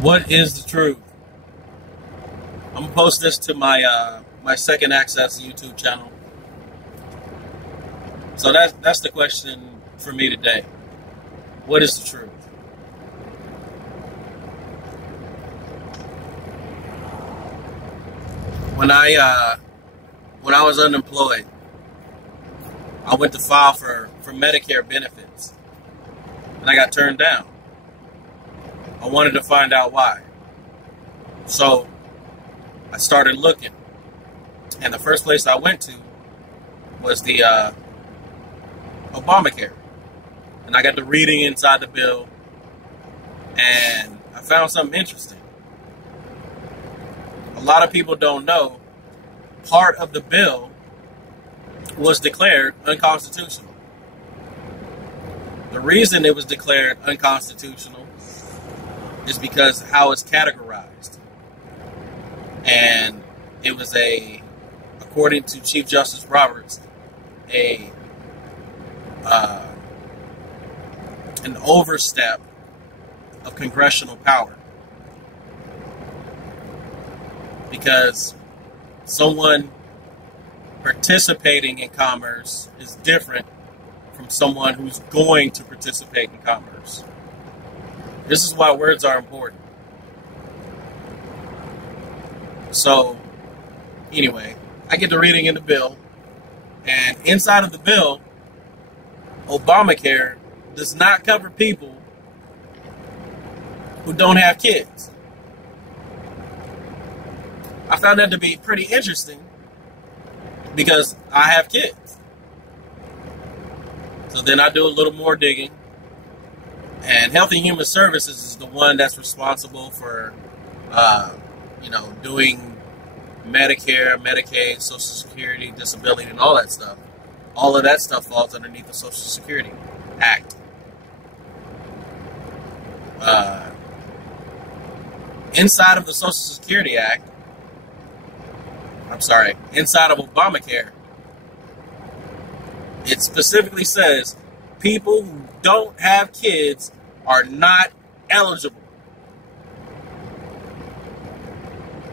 What is the truth? I'm gonna post this to my my Second Access YouTube channel. So that's the question for me today. What is the truth? When I was unemployed, I went to file for Medicare benefits, and I got turned down. I wanted to find out why. So I started looking, and the first place I went to was the Obamacare. And I got to reading inside the bill, and I found something interesting. A lot of people don't know part of the bill was declared unconstitutional. The reason it was declared unconstitutional is because how it's categorized. And it was according to Chief Justice Roberts, an overstep of congressional power. Because someone participating in commerce is different from someone who's going to participate in commerce. This is why words are important. So, anyway, I get to reading in the bill, and inside of the bill, Obamacare does not cover people who don't have kids. I found that to be pretty interesting because I have kids. So then I do a little more digging. And Health and Human Services is the one that's responsible for, doing Medicare, Medicaid, Social Security, disability, and all that stuff. All of that stuff falls underneath the Social Security Act. Inside of the Social Security Act, inside of Obamacare, it specifically says people who don't have kids are not eligible.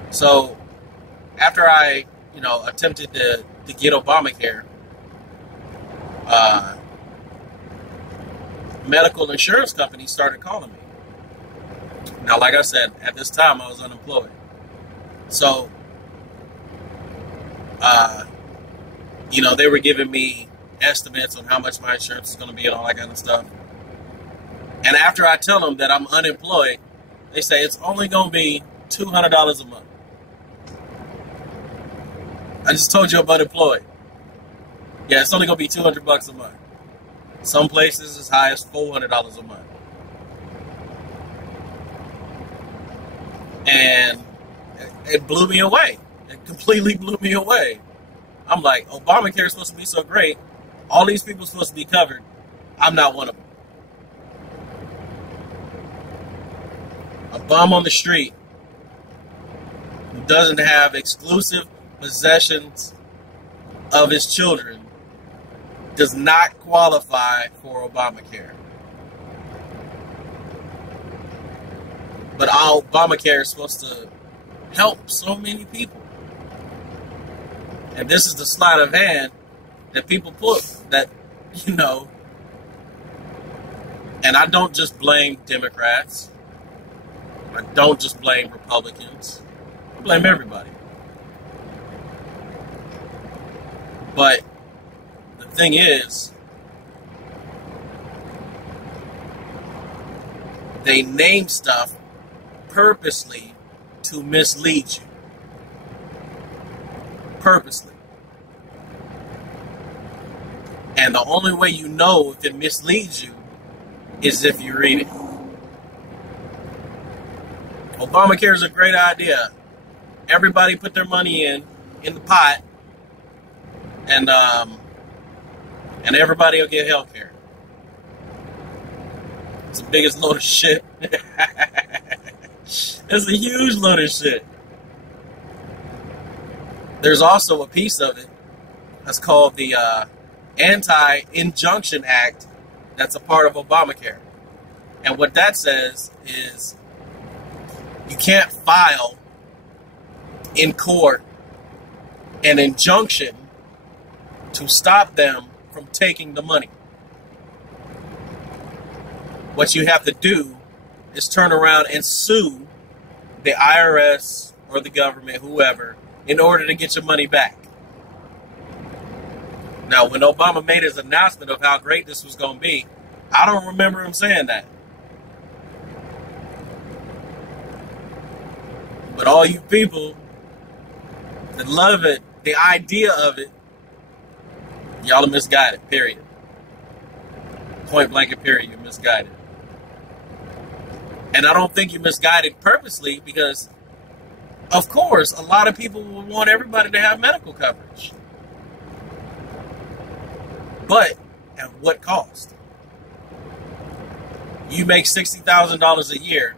So after I, attempted to get Obamacare, medical insurance companies started calling me. Now, like I said, at this time I was unemployed. So, they were giving me estimates on how much my insurance is going to be and all that kind of stuff. And after I tell them that I'm unemployed, they say it's only going to be $200 a month. I just told you I'm unemployed. Yeah, it's only going to be $200 a month. Some places as high as $400 a month. And it blew me away. It completely blew me away. I'm like, Obamacare is supposed to be so great. All these people are supposed to be covered. I'm not one of them. A bum on the street who doesn't have exclusive possessions of his children does not qualify for Obamacare. But Obamacare is supposed to help so many people. And this is the sleight of hand that people put that, and I don't just blame Democrats. I don't just blame Republicans. I blame everybody. But the thing is, they name stuff purposely to mislead you. Purposely. And the only way you know if it misleads you is if you read it. Obamacare is a great idea. Everybody put their money in the pot, and everybody will get health care. It's the biggest load of shit. It's a huge load of shit. There's also a piece of it that's called the Anti-Injunction Act that's a part of Obamacare. And what that says is You can't file in court an injunction to stop them from taking the money. What you have to do is turn around and sue the IRS or the government, whoever, in order to get your money back. Now, when Obama made his announcement of how great this was going to be, I don't remember him saying that. But all you people that love it, the idea of it, y'all are misguided, period. Point blank and period, you're misguided. And I don't think you're misguided purposely because, of course, a lot of people will want everybody to have medical coverage. But at what cost? You make $60,000 a year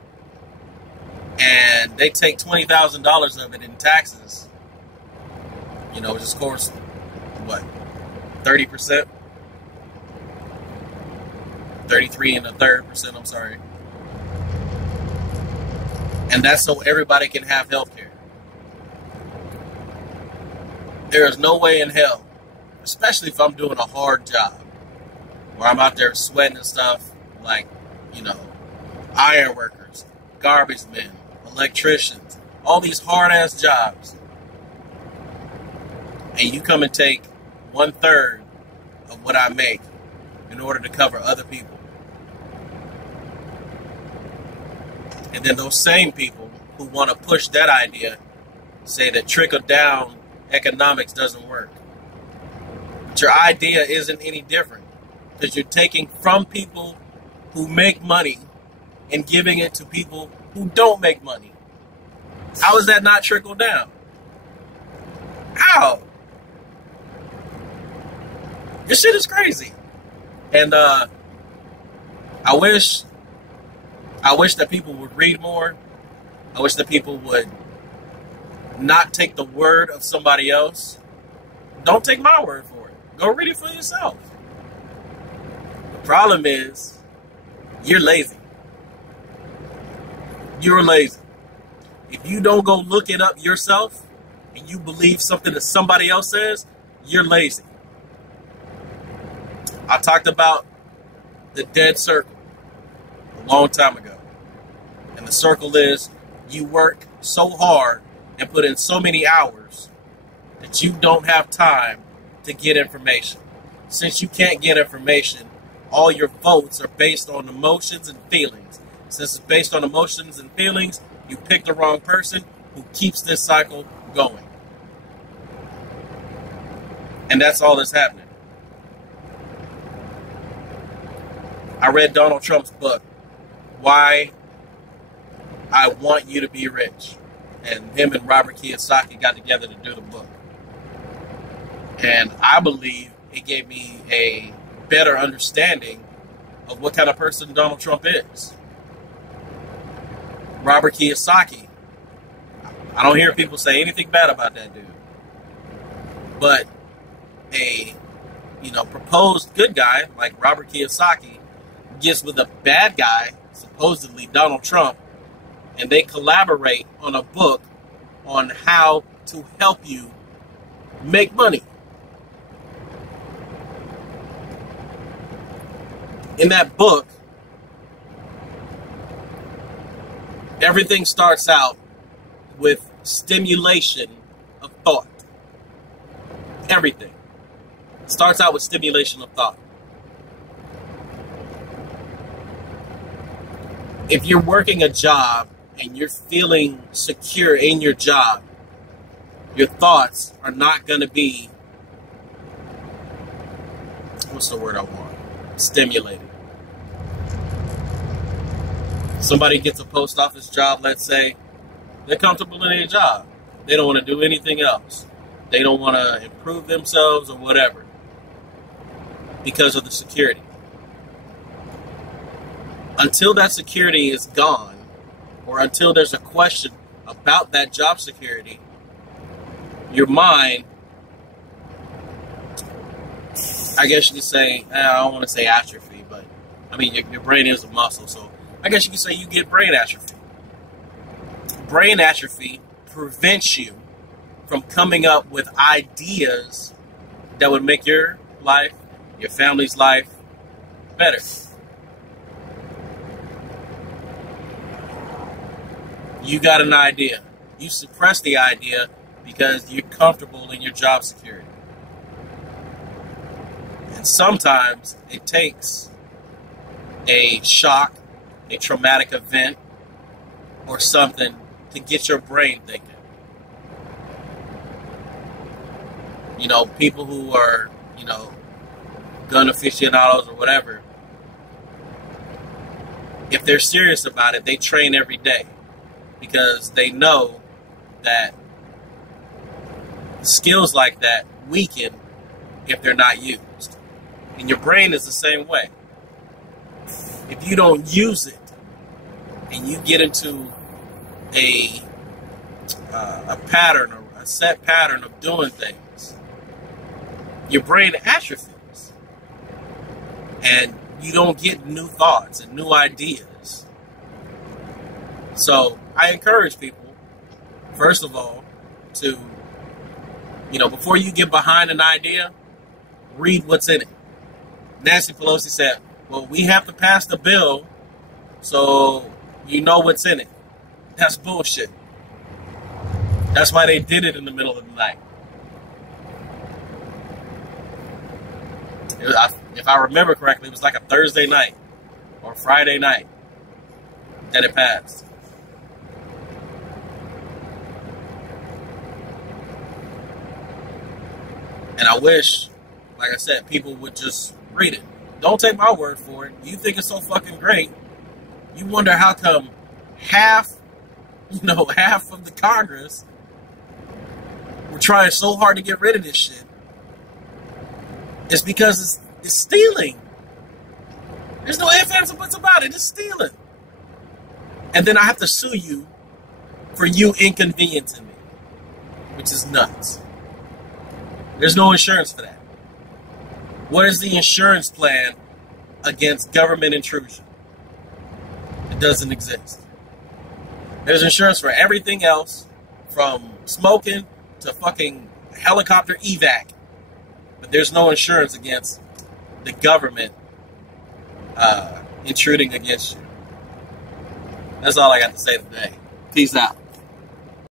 and they take $20,000 of it in taxes. You know, which is, of course, what, 30%? 33 and a third percent, I'm sorry. And that's so everybody can have health care. There is no way in hell, especially if I'm doing a hard job, where I'm out there sweating and stuff, like, you know, iron workers, garbage men, electricians, all these hard-ass jobs. And you come and take 1/3 of what I make in order to cover other people. And then those same people who want to push that idea say that trickle-down economics doesn't work. But your idea isn't any different because you're taking from people who make money and giving it to people who don't make money. How is that not trickle down? How? This shit is crazy. And I wish that people would read more. I wish that people would not take the word of somebody else. Don't take my word for it. Go read it for yourself. The problem is, you're lazy. You're lazy. If you don't go look it up yourself and you believe something that somebody else says, you're lazy. I talked about the dead circle a long time ago. And the circle is you work so hard and put in so many hours that you don't have time to get information. Since you can't get information, all your votes are based on emotions and feelings. Since it's based on emotions and feelings, you pick the wrong person who keeps this cycle going. And that's all that's happening. I read Donald Trump's book, Why I Want You to Be Rich. And him and Robert Kiyosaki got together to do the book. And I believe it gave me a better understanding of what kind of person Donald Trump is. Robert Kiyosaki, I don't hear people say anything bad about that dude. But a, proposed good guy like Robert Kiyosaki gets with a bad guy, supposedly Donald Trump, and they collaborate on a book on how to help you make money. In that book, everything starts out with stimulation of thought. Everything starts out with stimulation of thought. If you're working a job and you're feeling secure in your job, your thoughts are not going to be, what's the word I want? Stimulated. Somebody gets a post office job, let's say, they're comfortable in their job. They don't want to do anything else. They don't want to improve themselves or whatever because of the security. Until that security is gone, or until there's a question about that job security, your mind, I guess you could say, I don't want to say atrophy, but I mean, your brain is a muscle, so I guess you could say you get brain atrophy. brain atrophy prevents you from coming up with ideas that would make your life, your family's life, better. You got an idea. You suppress the idea because you're comfortable in your job security. And sometimes it takes a shock, a traumatic event, or something to get your brain thinking. You know, people who are, you know, gun aficionados or whatever, if they're serious about it, they train every day because they know that skills like that weaken if they're not used. And your brain is the same way. If you don't use it and you get into a pattern, or a set pattern of doing things, your brain atrophies. And you don't get new thoughts and new ideas. So I encourage people, first of all, to, you know, before you get behind an idea, read what's in it. Nancy Pelosi said, well, we have to pass the bill so you know what's in it. That's bullshit. That's why they did it in the middle of the night. If I remember correctly, it was like a Thursday night or Friday night that it passed. And I wish, like I said, people would just read it. Don't take my word for it. You think it's so fucking great. You wonder how come half of the Congress were trying so hard to get rid of this shit. It's because it's stealing. There's no ifs, ands, or buts about it. It's stealing. And then I have to sue you for you inconveniencing me, which is nuts. There's no insurance for that. What is the insurance plan against government intrusion? It doesn't exist. There's insurance for everything else, from smoking to fucking helicopter evac. But there's no insurance against the government intruding against you. That's all I got to say today. Peace out.